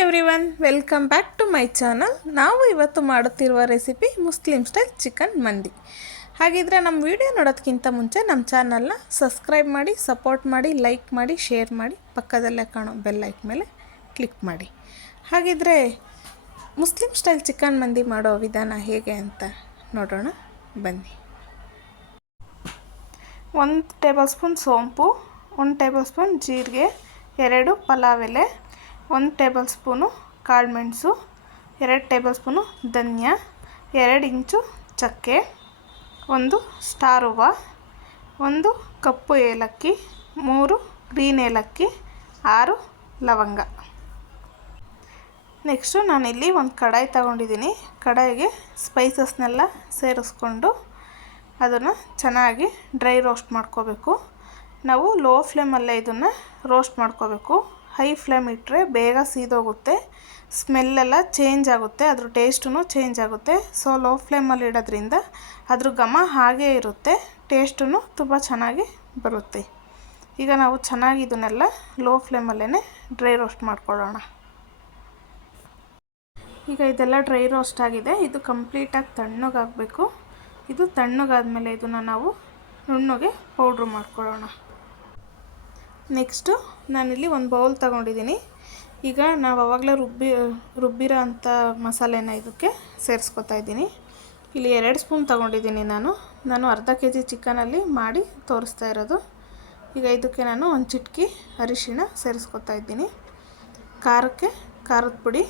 Everyone welcome back to my channel ನಾವು ಇವತ್ತು ಮಾಡುತ್ತಿರುವ ರೆಸಿಪಿ ಮುಸ್ಲಿಂ ಸ್ಟೈಲ್ ಚಿಕನ್ ಮಂದಿ ಹಾಗಿದ್ರೆ ನಮ್ಮ ವಿಡಿಯೋ ನೋಡೋದಕ್ಕಿಂತ ಮುಂಚೆ ನಮ್ಮ ಚಾನಲ್ನ ಸಬ್ಸ್ಕ್ರೈಬ್ ಮಾಡಿ ಸಪೋರ್ಟ್ ಮಾಡಿ ಲೈಕ್ ಮಾಡಿ ಶೇರ್ ಮಾಡಿ, ಪಕ್ಕದಲ್ಲೇ ಕಾಣೋ ಬೆಲ್ ಲೈಕ್ ಮೇಲೆ ಕ್ಲಿಕ್ ಮಾಡಿ. ಹಾಗಿದ್ರೆ ಮುಸ್ಲಿಂ ಸ್ಟೈಲ್ ಚಿಕನ್ ಮಂದಿ ಮಾಡೋ ವಿಧಾನ ಹೇಗೆ ಅಂತ ನೋಡೋಣ, ಬನ್ನಿ. ಒಂದು ಟೇಬಲ್ ಸ್ಪೂನ್ ಸೋಂಪು, ಒಂದು ಟೇಬಲ್ ಸ್ಪೂನ್ ಜೀರಿಗೆ, ಎರಡು ಪಲಾವ್ ಎಲೆ ಒಂದು ಟೇಬಲ್ ಸ್ಪೂನು ಕಾಳುಮೆಣಸು ಎರಡು ಟೇಬಲ್ ಸ್ಪೂನು ಧನ್ಯ, ಎರಡು ಇಂಚು ಚಕ್ಕೆ, ಒಂದು ಸ್ಟಾರ್ ಹೂವು, ಒಂದು ಕಪ್ಪು ಏಲಕ್ಕಿ, ಮೂರು ಗ್ರೀನ್ ಏಲಕ್ಕಿ, ಆರು ಲವಂಗ. ನೆಕ್ಸ್ಟು ನಾನಿಲ್ಲಿ ಒಂದು ಕಡಾಯಿ ತಗೊಂಡಿದ್ದೀನಿ. ಕಡಾಯಿಗೆ ಸ್ಪೈಸಸ್ನೆಲ್ಲ ಸೇರಿಸ್ಕೊಂಡು ಅದನ್ನು ಚೆನ್ನಾಗಿ ಡ್ರೈ ರೋಸ್ಟ್ ಮಾಡ್ಕೋಬೇಕು. ನಾವು ಲೋ ಫ್ಲೇಮಲ್ಲೇ ಇದನ್ನು ರೋಸ್ಟ್ ಮಾಡ್ಕೋಬೇಕು. ಹೈ ಫ್ಲೇಮ್ ಇಟ್ಟರೆ ಬೇಗ ಸೀದೋಗುತ್ತೆ. ಸ್ಮೆಲ್ಲೆಲ್ಲ ಚೇಂಜ್ ಆಗುತ್ತೆ, ಅದ್ರ ಟೇಸ್ಟೂ ಚೇಂಜ್ ಆಗುತ್ತೆ. ಸೊ, ಲೋ ಫ್ಲೇಮಲ್ಲಿ ಇಡೋದ್ರಿಂದ ಅದ್ರ ಘಮ ಹಾಗೇ ಇರುತ್ತೆ ಟೇಸ್ಟೂ ತುಂಬ ಚೆನ್ನಾಗಿ ಬರುತ್ತೆ. ಈಗ ನಾವು ಚೆನ್ನಾಗಿ ಇದನ್ನೆಲ್ಲ ಲೋ ಫ್ಲೇಮಲ್ಲೇ ಡ್ರೈ ರೋಸ್ಟ್ ಮಾಡ್ಕೊಳ್ಳೋಣ. ಈಗ ಇದೆಲ್ಲ ಡ್ರೈ ರೋಸ್ಟ್ ಆಗಿದೆ, ಇದು ಕಂಪ್ಲೀಟಾಗಿ ತಣ್ಣಗಾಗಬೇಕು. ಇದು ತಣ್ಣಗಾದ್ಮೇಲೆ ಇದನ್ನು ನಾವು ನುಣ್ಣಗೆ ಪೌಡ್ರ್ ಮಾಡ್ಕೊಳ್ಳೋಣ. ನೆಕ್ಸ್ಟು ನಾನಿಲ್ಲಿ ಒಂದು ಬೌಲ್ ತಗೊಂಡಿದ್ದೀನಿ ಈಗ ನಾವು ಆವಾಗಲೇ ರುಬ್ಬಿ, ರುಬ್ಬಿರೋ ಅಂಥ ಮಸಾಲೆನ ಇದಕ್ಕೆ ಸೇರಿಸ್ಕೊತಾ ಇದ್ದೀನಿ. ಇಲ್ಲಿ ಎರಡು ಸ್ಪೂನ್ ತಗೊಂಡಿದ್ದೀನಿ ನಾನು. ನಾನು ಅರ್ಧ ಕೆ ಜಿ ಚಿಕನಲ್ಲಿ ಮಾಡಿ ತೋರಿಸ್ತಾ ಇರೋದು. ಈಗ ಇದಕ್ಕೆ ನಾನು ಒಂದು ಚಿಟಕಿ ಅರಿಶಿಣ ಸೇರಿಸ್ಕೊತಾ ಇದ್ದೀನಿ. ಖಾರಕ್ಕೆ ಖಾರದ ಪುಡಿ.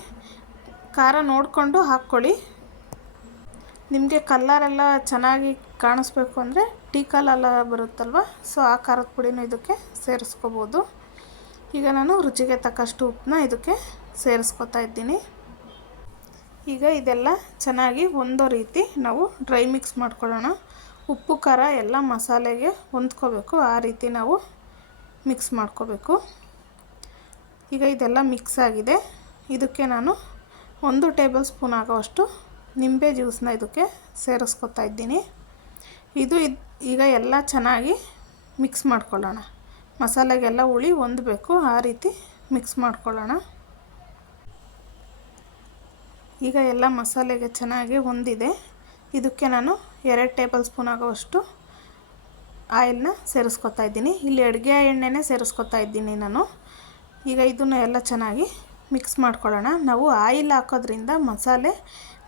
ಖಾರ ನೋಡಿಕೊಂಡು ಹಾಕ್ಕೊಳ್ಳಿ. ನಿಮಗೆ ಕಲ್ಲರೆಲ್ಲ ಚೆನ್ನಾಗಿ ಕಾಣಿಸ್ಬೇಕು ಅಂದರೆ ಟೀ ಕಲ್ಲೆಲ್ಲ ಬರುತ್ತಲ್ವ? ಸೊ ಆ ಖಾರದ ಪುಡಿನೂ ಇದಕ್ಕೆ ಸೇರಿಸ್ಕೋಬೋದು. ಈಗ ನಾನು ರುಚಿಗೆ ತಕ್ಕಷ್ಟು ಉಪ್ಪನ್ನ ಇದಕ್ಕೆ ಸೇರಿಸ್ಕೊತಾ ಇದ್ದೀನಿ. ಈಗ ಇದೆಲ್ಲ ಚೆನ್ನಾಗಿ ಒಂದೋ ರೀತಿ ನಾವು ಡ್ರೈ ಮಿಕ್ಸ್ ಮಾಡ್ಕೊಳ್ಳೋಣ. ಉಪ್ಪು, ಖಾರ ಎಲ್ಲ ಮಸಾಲೆಗೆ ಹೊಂದ್ಕೋಬೇಕು. ಆ ರೀತಿ ನಾವು ಮಿಕ್ಸ್ ಮಾಡ್ಕೋಬೇಕು. ಈಗ ಇದೆಲ್ಲ ಮಿಕ್ಸ್ ಆಗಿದೆ. ಇದಕ್ಕೆ ನಾನು ಒಂದು ಟೇಬಲ್ ಸ್ಪೂನ್ ಆಗೋವಷ್ಟು ನಿಂಬೆ ಜ್ಯೂಸನ್ನ ಇದಕ್ಕೆ ಸೇರಿಸ್ಕೊತಾ ಇದ್ದೀನಿ. ಇದು ಇದು ಈಗ ಎಲ್ಲ ಚೆನ್ನಾಗಿ ಮಿಕ್ಸ್ ಮಾಡ್ಕೊಳ್ಳೋಣ. ಮಸಾಲೆಗೆಲ್ಲ ಹುಳಿ ಹೊಂದಬೇಕು. ಆ ರೀತಿ ಮಿಕ್ಸ್ ಮಾಡ್ಕೊಳ್ಳೋಣ. ಈಗ ಎಲ್ಲ ಮಸಾಲೆಗೆ ಚೆನ್ನಾಗಿ ಹೊಂದಿದೆ. ಇದಕ್ಕೆ ನಾನು ಎರಡು ಟೇಬಲ್ ಸ್ಪೂನ್ ಆಗೋವಷ್ಟು ಆಯಿಲ್ನ ಸೇರಿಸ್ಕೊತಾ ಇದ್ದೀನಿ. ಇಲ್ಲಿ ಅಡುಗೆ ಎಣ್ಣೆನೇ ಸೇರಿಸ್ಕೊತಾ ಇದ್ದೀನಿ ನಾನು. ಈಗ ಇದನ್ನು ಎಲ್ಲ ಚೆನ್ನಾಗಿ ಮಿಕ್ಸ್ ಮಾಡ್ಕೊಳ್ಳೋಣ. ನಾವು ಆಯಿಲ್ ಹಾಕೋದ್ರಿಂದ ಮಸಾಲೆ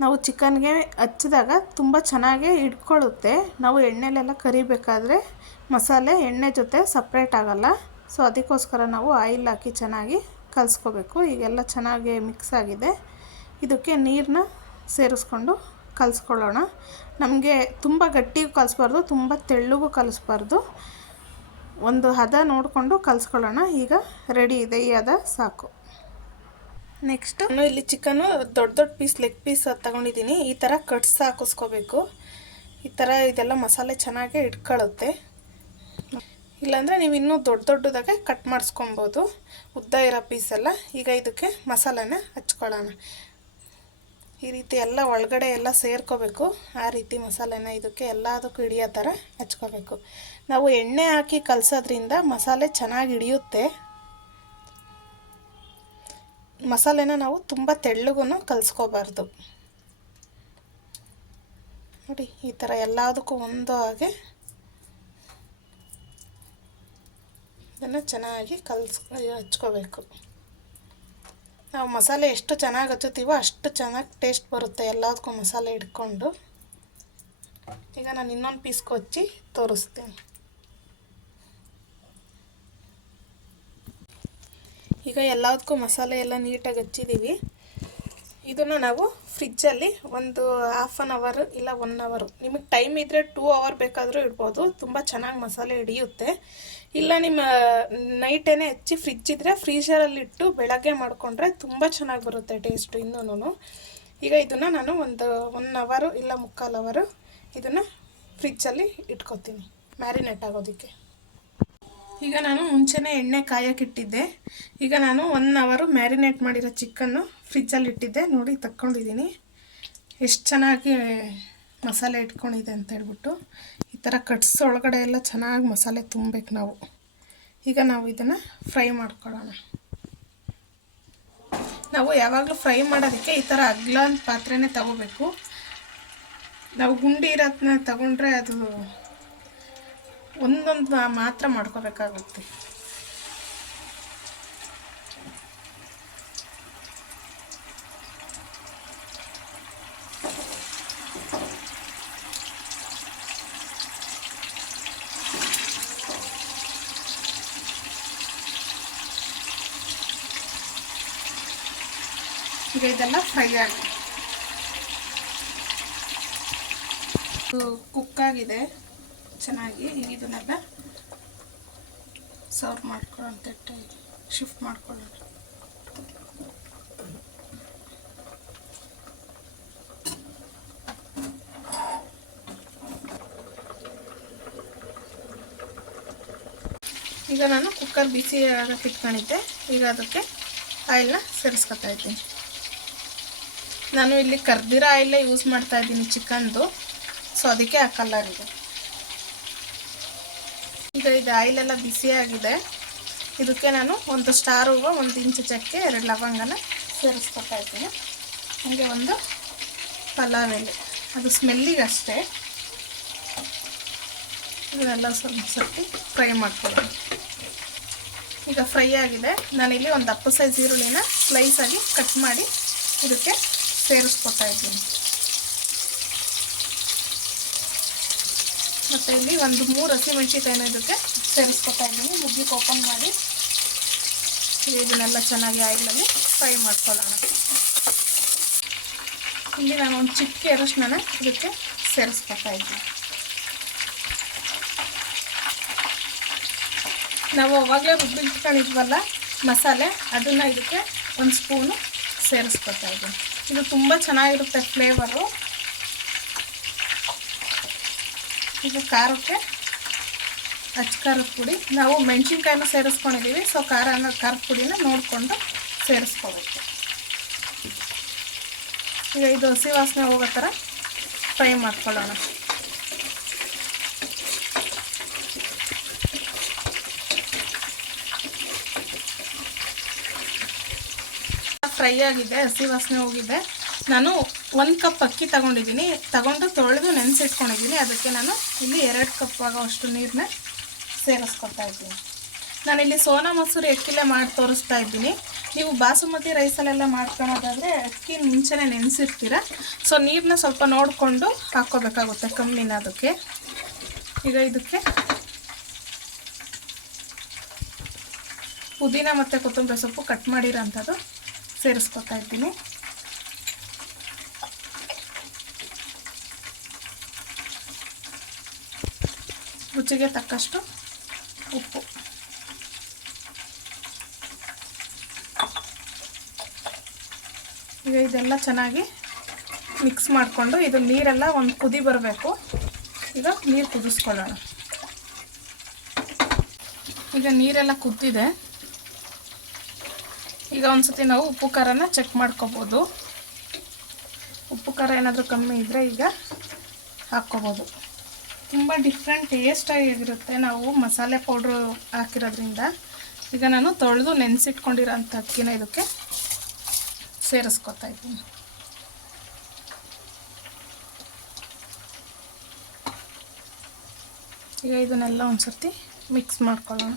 ನಾವು ಚಿಕನ್ಗೆ ಹಚ್ಚಿದಾಗ ತುಂಬ ಚೆನ್ನಾಗಿ ಇಟ್ಕೊಳ್ಳುತ್ತೆ ನಾವು ಎಣ್ಣೆಲೆಲ್ಲ ಕರಿಬೇಕಾದ್ರೆ ಮಸಾಲೆ, ಎಣ್ಣೆ ಜೊತೆ ಸಪ್ರೇಟ್ ಆಗೋಲ್ಲ. ಸೊ, ಅದಕ್ಕೋಸ್ಕರ ನಾವು ಆಯಿಲ್ ಹಾಕಿ ಚೆನ್ನಾಗಿ ಕಲಿಸ್ಕೋಬೇಕು. ಈಗೆಲ್ಲ ಚೆನ್ನಾಗಿ ಮಿಕ್ಸ್ ಆಗಿದೆ. ಇದಕ್ಕೆ ನೀರನ್ನ ಸೇರಿಸ್ಕೊಂಡು ಕಲಿಸ್ಕೊಳ್ಳೋಣ. ನಮಗೆ ತುಂಬ ಗಟ್ಟಿಗೂ ಕಲಿಸ್ಬಾರ್ದು, ತುಂಬ ತೆಳ್ಳಗೂ ಕಲಿಸ್ಬಾರ್ದು. ಒಂದು ಹದ ನೋಡಿಕೊಂಡು ಕಲಿಸ್ಕೊಳ್ಳೋಣ. ಈಗ ರೆಡಿ ಇದೆ, ಈ ಹದ ಸಾಕು. ನೆಕ್ಸ್ಟು ನಾನು ಇಲ್ಲಿ ಚಿಕನು ದೊಡ್ಡ ದೊಡ್ಡ ಪೀಸ್ ಲೆಗ್ ಪೀಸ್ ತಗೊಂಡಿದ್ದೀನಿ ಈ ಥರ ಕಟ್ಸ್ ಹಾಕಿಸ್ಕೋಬೇಕು. ಈ ಥರ ಇದೆಲ್ಲ ಮಸಾಲೆ ಚೆನ್ನಾಗಿ ಇಟ್ಕೊಳ್ಳುತ್ತೆ ಇಲ್ಲಾಂದರೆ ನೀವು ಇನ್ನೂ ದೊಡ್ಡ ದೊಡ್ಡದಾಗೆ ಕಟ್ ಮಾಡಿಸ್ಕೊಬೋದು. ಉದ್ದ ಇರೋ ಪೀಸೆಲ್ಲ ಈಗ ಇದಕ್ಕೆ ಮಸಾಲೆನ ಹಚ್ಕೊಳ್ಳೋಣ. ಈ ರೀತಿ ಎಲ್ಲ ಒಳಗಡೆ ಎಲ್ಲ ಸೇರ್ಕೋಬೇಕು. ಆ ರೀತಿ ಮಸಾಲೆನ ಇದಕ್ಕೆ ಎಲ್ಲದಕ್ಕೂ ಹಿಡಿಯೋ ಥರ ಹಚ್ಕೋಬೇಕು. ನಾವು ಎಣ್ಣೆ ಹಾಕಿ ಕಲಸೋದ್ರಿಂದ ಮಸಾಲೆ ಚೆನ್ನಾಗಿ ಹಿಡಿಯುತ್ತೆ. ಮಸಾಲೆನ ನಾವು ತುಂಬ ತೆಳ್ಳಗೂ ಕಲಿಸ್ಕೋಬಾರ್ದು. ನೋಡಿ, ಈ ಥರ ಎಲ್ಲದಕ್ಕೂ ಒಂದು ಹಾಗೆ ಇದನ್ನು ಚೆನ್ನಾಗಿ ಕಲ್ಸ್, ಹಚ್ಕೋಬೇಕು. ನಾವು ಮಸಾಲೆ ಎಷ್ಟು ಚೆನ್ನಾಗಿ ಹಚ್ಚುತ್ತೀವೋ ಅಷ್ಟು ಚೆನ್ನಾಗಿ ಟೇಸ್ಟ್ ಬರುತ್ತೆ ಎಲ್ಲದಕ್ಕೂ ಮಸಾಲೆ ಹಿಡ್ಕೊಂಡು. ಈಗ ನಾನು ಇನ್ನೊಂದು ಪೀಸ್ ಕೊಚ್ಚಿ ತೋರಿಸ್ತೀನಿ. ಈಗ ಎಲ್ಲದಕ್ಕೂ ಮಸಾಲೆ ಎಲ್ಲ ನೀಟಾಗಿ ಹಚ್ಚಿದ್ದೀವಿ. ಇದನ್ನು ನಾವು ಫ್ರಿಜ್ಜಲ್ಲಿ ಒಂದು ಹಾಫ್ ಆನ್ ಅವರ್ ಇಲ್ಲ ಒನ್ ಅವರು ನಿಮಗೆ ಟೈಮ್ ಇದ್ದರೆ ಟೂ ಅವರ್ ಬೇಕಾದರೂ ಇಡ್ಬೋದು. ತುಂಬ ಚೆನ್ನಾಗಿ ಮಸಾಲೆ ಹಿಡಿಯುತ್ತೆ. ಇಲ್ಲ ನಿಮ್ಮ ನೈಟೇನೆ ಹಚ್ಚಿ ಫ್ರಿಜ್ ಇದ್ದರೆ ಫ್ರೀಜರಲ್ಲಿಟ್ಟು ಬೆಳಗ್ಗೆ ಮಾಡಿಕೊಂಡ್ರೆ ತುಂಬ ಚೆನ್ನಾಗಿ ಬರುತ್ತೆ ಟೇಸ್ಟು ಇನ್ನೂ ಈಗ ಇದನ್ನು ನಾನು ಒಂದು ಒನ್ ಅವರು ಇಲ್ಲ ಮುಕ್ಕಾಲು ಅವರು ಇದನ್ನು ಫ್ರಿಜ್ಜಲ್ಲಿ ಇಟ್ಕೊತೀನಿ. ಮ್ಯಾರಿನೇಟ್ ಆಗೋದಕ್ಕೆ. ಈಗ ನಾನು ಮುಂಚೆನೇ ಎಣ್ಣೆ ಕಾಯಕ್ಕಿಟ್ಟಿದ್ದೆ ಈಗ ನಾನು ಒನ್ ಅವರು ಮ್ಯಾರಿನೇಟ್ ಮಾಡಿರೋ ಚಿಕನ್ನು ಫ್ರಿಜ್ಜಲ್ಲಿ ಇಟ್ಟಿದ್ದೆ. ನೋಡಿ ತಕ್ಕೊಂಡಿದ್ದೀನಿ. ಎಷ್ಟು ಚೆನ್ನಾಗಿ ಮಸಾಲೆ ಇಟ್ಕೊಂಡಿದೆ ಅಂತ ಹೇಳ್ಬಿಟ್ಟು. ಈ ಥರ ಕಟ್ಸ್ ಒಳಗಡೆ ಎಲ್ಲ ಚೆನ್ನಾಗಿ ಮಸಾಲೆ ತುಂಬಬೇಕು ನಾವು. ಈಗ ನಾವು ಇದನ್ನು ಫ್ರೈ ಮಾಡ್ಕೊಳ್ಳೋಣ. ನಾವು ಯಾವಾಗಲೂ ಫ್ರೈ ಮಾಡೋದಕ್ಕೆ ಈ ಥರ ಅಗ್ಲ ಪಾತ್ರೆನೇ ತಗೋಬೇಕು. ನಾವು ಗುಂಡಿ ಇರೋದನ್ನ ತಗೊಂಡ್ರೆ ಅದು ಒಂದೊಂದು ಮಾತ್ರ ಮಾಡ್ಕೋಬೇಕಾಗುತ್ತೆ. ಇದೆಲ್ಲ ಫ್ರೈ ಆಗಿದೆ ಕುಕ್ ಆಗಿದೆ. ಚೆನ್ನಾಗಿ ಇದನ್ನೆಲ್ಲ ಸರ್ವ್ ಮಾಡ್ಕೊಳ್ಳೋಂಥ ಶಿಫ್ಟ್ ಮಾಡ್ಕೊಳ್ಳೋಣ ಈಗ ನಾನು ಕುಕ್ಕರ್ ಬಿಸಿ ಆಗಕ್ಕೆ ಇಟ್ಕೊಂಡಿದ್ದೆ. ಈಗ ಅದಕ್ಕೆ ಆಯಿಲ್ನ ಸೇರಿಸ್ಕೊತಾ ಇದ್ದೀನಿ. ನಾನು ಇಲ್ಲಿ ಕರ್ದಿರೋ ಆಯಿಲೇ ಯೂಸ್ ಮಾಡ್ತಾ ಇದ್ದೀನಿ ಚಿಕನ್ದು. ಸೊ ಅದಕ್ಕೆ ಆ ಕಲರ್ ಇದೆ. ಈಗ ಇದು ಆಯಿಲೆಲ್ಲ ಬಿಸಿಯಾಗಿದೆ ಇದಕ್ಕೆ ನಾನು ಒಂದು ಸ್ಟಾರ್ ಹೂವು, ಒಂದು ಇಂಚು ಚಕ್ಕೆ, ಎರಡು ಲವಂಗನ ಸೇರಿಸ್ಕೊತಾ ಇದ್ದೀನಿ. ಹಾಗೆ ಒಂದು ಪಲಾವ್ ಎಲೆ ಅದು ಸ್ಮೆಲ್ಲಿಗಷ್ಟೇ ಇದನ್ನೆಲ್ಲ ಸ್ವಲ್ಪ ಸ್ವಲ್ಪ ಫ್ರೈ ಮಾಡ್ಕೊಳ್ಳೋಣ. ಈಗ ಫ್ರೈ ಆಗಿದೆ. ನಾನಿಲ್ಲಿ ಒಂದು ದಪ್ಪ ಸೈಜ್ ಈರುಳ್ಳಿನ ಸ್ಲೈಸಾಗಿ ಕಟ್ ಮಾಡಿ ಇದಕ್ಕೆ ಸೇರಿಸ್ಕೊತಾ ಇದ್ದೀನಿ. ಮತ್ತು ಇಲ್ಲಿ ಒಂದು ಮೂರು ಹಸಿಮೆಣ್ಸಿಕಾಯಿನ ಇದಕ್ಕೆ ಸೇರಿಸ್ಕೊತಾ ಇದ್ದೀನಿ. ಮುಗ್ಗಿ ಓಪನ್ ಮಾಡಿ. ಇದನ್ನೆಲ್ಲ ಚೆನ್ನಾಗಿ ಆಯಿಲಲ್ಲಿ ಫ್ರೈ ಮಾಡ್ಕೊಳ್ಳೋಣ. ಇಲ್ಲಿ ನಾನು ಒಂದು ಚಿಕ್ಕ ಅರಶಿನ ಇದಕ್ಕೆ ಸೇರಿಸ್ಕೊತಾ ಇದ್ದೀನಿ. ನಾವು ಅವಾಗಲೇ ರುಬ್ಬಿಟ್ಕೊಂಡಿದ್ವಲ್ಲ ಮಸಾಲೆ, ಅದನ್ನು ಇದಕ್ಕೆ ಒಂದು ಸ್ಪೂನು ಸೇರಿಸ್ಕೊತಾ ಇದ್ದೀನಿ. ಇದು ತುಂಬ ಚೆನ್ನಾಗಿರುತ್ತೆ ಫ್ಲೇವರು ಇದು ಖಾರಕ್ಕೆ ಅಚ್ಚ ಖಾರದ ಪುಡಿ. ನಾವು ಮೆಣಸಿನ್ಕಾಯಿನ ಸೇರಿಸ್ಕೊಂಡಿದ್ದೀವಿ. ಸೊ ಖಾರ ಖಾರದ ಪುಡಿನ ನೋಡಿಕೊಂಡು ಸೇರಿಸ್ಕೋಬೇಕು. ಈಗ ಇದು ಹಸಿ ವಾಸನೆ ಹೋಗೋ ಥರ ಫ್ರೈ ಮಾಡ್ಕೊಳ್ಳೋಣ. ಫ್ರೈ ಆಗಿದೆ, ಹಸಿ ವಾಸನೆ ಹೋಗಿದೆ. ನಾನು ಒಂದು ಕಪ್ ಅಕ್ಕಿ ತಗೊಂಡಿದ್ದೀನಿ. ತಗೊಂಡು ತೊಳೆದು ನೆನೆಸಿಟ್ಕೊಂಡಿದ್ದೀನಿ. ಅದಕ್ಕೆ ನಾನು ಇಲ್ಲಿ ಎರಡು ಕಪ್ ಆಗೋಷ್ಟು ನೀರನ್ನ ಸೇರಿಸ್ಕೊತಾ ಇದ್ದೀನಿ. ನಾನಿಲ್ಲಿ ಸೋನಾ ಮೊಸರು ಅಕ್ಕಿಲೇ ಮಾಡಿ ತೋರಿಸ್ತಾ ಇದ್ದೀನಿ. ನೀವು ಬಾಸುಮತಿ ರೈಸಲ್ಲೆಲ್ಲ ಮಾಡ್ಕೊಳೋದಾದರೆ ಅಕ್ಕಿ ಮುಂಚೆನೇ ನೆನೆಸಿರ್ತೀರ. ಸೊ ನೀರನ್ನ ಸ್ವಲ್ಪ ನೋಡಿಕೊಂಡು ಹಾಕ್ಕೋಬೇಕಾಗುತ್ತೆ ಕಮ್ಮಿನ ಅದಕ್ಕೆ. ಈಗ ಇದಕ್ಕೆ ಪುದೀನ ಮತ್ತು ಕೊತ್ತಂಬರಿ ಸೊಪ್ಪು ಕಟ್ ಮಾಡಿರೋಂಥದ್ದು ಸೇರಿಸ್ಕೊತಾ ಇದ್ದೀನಿ. ರುಚಿಗೆ ತಕ್ಕಷ್ಟು ಉಪ್ಪು. ಈಗ ಇದೆಲ್ಲ ಚೆನ್ನಾಗಿ ಮಿಕ್ಸ್ ಮಾಡಿಕೊಂಡು ಇದು ನೀರೆಲ್ಲ ಒಂದು ಕುದಿ ಬರಬೇಕು. ಈಗ ನೀರು ಕುದಿಸ್ಕೊಳ್ಳೋಣ. ಈಗ ನೀರೆಲ್ಲ ಕುದ್ದಿದೆ. ಈಗ ಒಂದ್ಸತಿ ನಾವು ಉಪ್ಪು ಖಾರನ ಚೆಕ್ ಮಾಡ್ಕೋಬೋದು. ಉಪ್ಪು ಖಾರ ಏನಾದರೂ ಕಮ್ಮಿ ಇದ್ದರೆ ಈಗ ಹಾಕ್ಕೋಬೋದು. ತುಂಬ ಡಿಫ್ರೆಂಟ್ ಟೇಸ್ಟಾಗಿರುತ್ತೆ ನಾವು ಮಸಾಲೆ ಪೌಡ್ರು ಹಾಕಿರೋದ್ರಿಂದ. ಈಗ ನಾನು ತೊಳೆದು ನೆನೆಸಿಟ್ಕೊಂಡಿರೋಂಥ ಅಕ್ಕಿನ ಇದಕ್ಕೆ ಸೇರಿಸ್ಕೊತಾ ಇದ್ದೀನಿ. ಈಗ ಇದನ್ನೆಲ್ಲ ಒಂದು ಸರ್ತಿ ಮಿಕ್ಸ್ ಮಾಡ್ಕೊಳ್ಳೋಣ.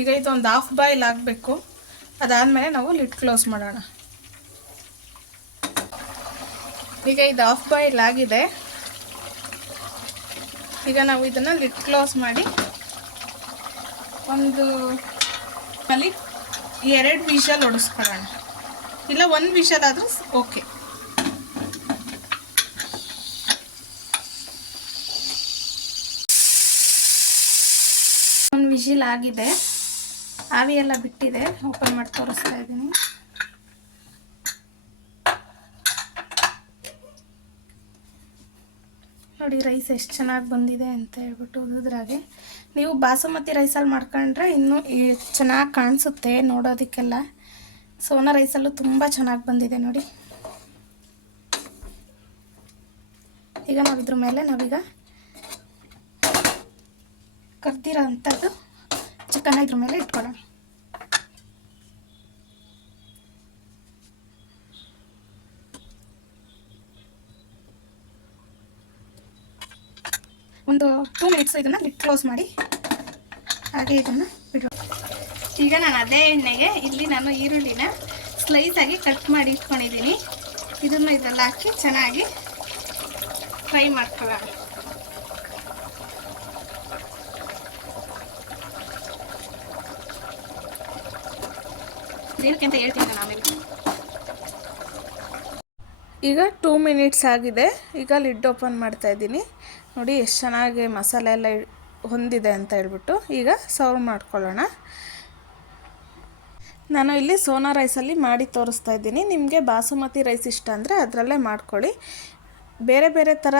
ಈಗ ಇದೊಂದು ಹಾಫ್ ಬಾಯ್ಲ್ ಆಗಬೇಕು. ಅದಾದಮೇಲೆ ನಾವು ಲಿಡ್ ಕ್ಲೋಸ್ ಮಾಡೋಣ. ಈಗ ಇದು ಆಫ್ ಬಾಯ್ಲ್ ಆಗಿದೆ. ಈಗ ನಾವು ಇದನ್ನು ಲಿಡ್ ಕ್ಲೋಸ್ ಮಾಡಿ ಒಂದು ಅಲ್ಲಿ ಎರಡು ವಿಷಲ್ ಹೊಡಿಸ್ಕೊಳ್ಳೋಣ ಇಲ್ಲ, ಒಂದು ವಿಷಲ್ ಆದರೂ ಓಕೆ ಒಂದು ವಿಷಲ್ ಆಗಿದೆ. ಆವಿ ಎಲ್ಲ ಬಿಟ್ಟಿದೆ. ಓಪನ್ ಮಾಡಿ ತೋರಿಸ್ತಾ ಇದ್ದೀನಿ. ನೋಡಿ ರೈಸ್ ಎಷ್ಟು ಚೆನ್ನಾಗಿ ಬಂದಿದೆ ಅಂತ ಹೇಳ್ಬಿಟ್ಟು ಉದ್ರಾಗೆ ನೀವು ಬಾಸುಮತಿ ರೈಸಲ್ಲಿ ಮಾಡ್ಕೊಂಡ್ರೆ ಇನ್ನೂ ಚೆನ್ನಾಗಿ ಕಾಣಿಸುತ್ತೆ ನೋಡೋದಕ್ಕೆಲ್ಲ. ಸೋನ ರೈಸಲ್ಲೂ ತುಂಬ ಚೆನ್ನಾಗಿ ಬಂದಿದೆ ನೋಡಿ. ಈಗ ನಾವು ಇದ್ರ ಮೇಲೆ ನಾವೀಗ ಕರ್ದಿರೋ ಅಂಥದ್ದು ಚಿಕನ್ ಇದ್ರ ಮೇಲೆ ಇಟ್ಕೊಳ್ಳೋಣ. ಒಂದು ಟೂ ಮಿನಿಟ್ಸ್ ಇದನ್ನು ಕ್ಲೋಸ್ ಮಾಡಿ ಹಾಗೆ ಇದನ್ನು ಬಿಡು ಈಗ ನಾನು ಅದೇ ಎಣ್ಣೆಗೆ ಇಲ್ಲಿ ನಾನು ಈರುಳ್ಳಿನ ಸ್ಲೈಸ್ ಆಗಿ ಕಟ್ ಮಾಡಿ ಇಟ್ಕೊಂಡಿದ್ದೀನಿ. ಇದನ್ನು ಇದರಲ್ಲಿ ಹಾಕಿ ಚೆನ್ನಾಗಿ ಫ್ರೈ ಮಾಡ್ಕೊಳ್ಳೋಣ. ಅಂತ ಹೇಳ್ತೀನಿ ನಾನು ಆಮೇಲೆ. ಈಗ ಟೂ ಮಿನಿಟ್ಸ್ ಆಗಿದೆ. ಈಗ ಲಿಡ್ ಓಪನ್ ಮಾಡ್ತಾ ಇದ್ದೀನಿ. ನೋಡಿ ಎಷ್ಟು ಚೆನ್ನಾಗಿ ಮಸಾಲೆ ಎಲ್ಲ ಹೊಂದಿದೆ ಅಂತ ಹೇಳ್ಬಿಟ್ಟು ಈಗ ಸರ್ವ್ ಮಾಡ್ಕೊಳ್ಳೋಣ. ನಾನು ಇಲ್ಲಿ ಸೋನಾ ರೈಸಲ್ಲಿ ಮಾಡಿ ತೋರಿಸ್ತಾ ಇದ್ದೀನಿ. ನಿಮಗೆ ಬಾಸುಮತಿ ರೈಸ್ ಇಷ್ಟ ಅಂದರೆ ಅದರಲ್ಲೇ ಮಾಡ್ಕೊಳ್ಳಿ. ಬೇರೆ ಬೇರೆ ಥರ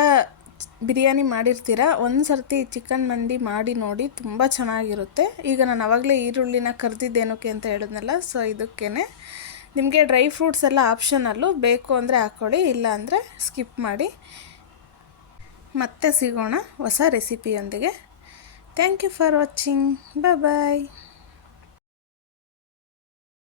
ಬಿರಿಯಾನಿ ಮಾಡಿರ್ತೀರ? ಒಂದು ಸರ್ತಿ ಚಿಕನ್ ಮಂಡಿ ಮಾಡಿ ನೋಡಿ ತುಂಬ ಚೆನ್ನಾಗಿರುತ್ತೆ. ಈಗ ನಾನು ಆವಾಗಲೇ ಈರುಳ್ಳಿನ ಕರೆದಿದ್ದೇನಕ್ಕೆ ಅಂತ ಹೇಳಿದ್ನಲ್ಲ ಸೊ ಇದಕ್ಕೇ ನಿಮಗೆ ಡ್ರೈ ಫ್ರೂಟ್ಸ್ ಎಲ್ಲ ಆಪ್ಷನಲ್ಲೂ ಬೇಕು ಅಂದರೆ ಹಾಕ್ಕೊಳ್ಳಿ ಇಲ್ಲ ಅಂದರೆ ಸ್ಕಿಪ್ ಮಾಡಿ. ಮತ್ತೆ ಸಿಗೋಣ ಹೊಸ ರೆಸಿಪಿಯೊಂದಿಗೆ. Thank you for watching bye bye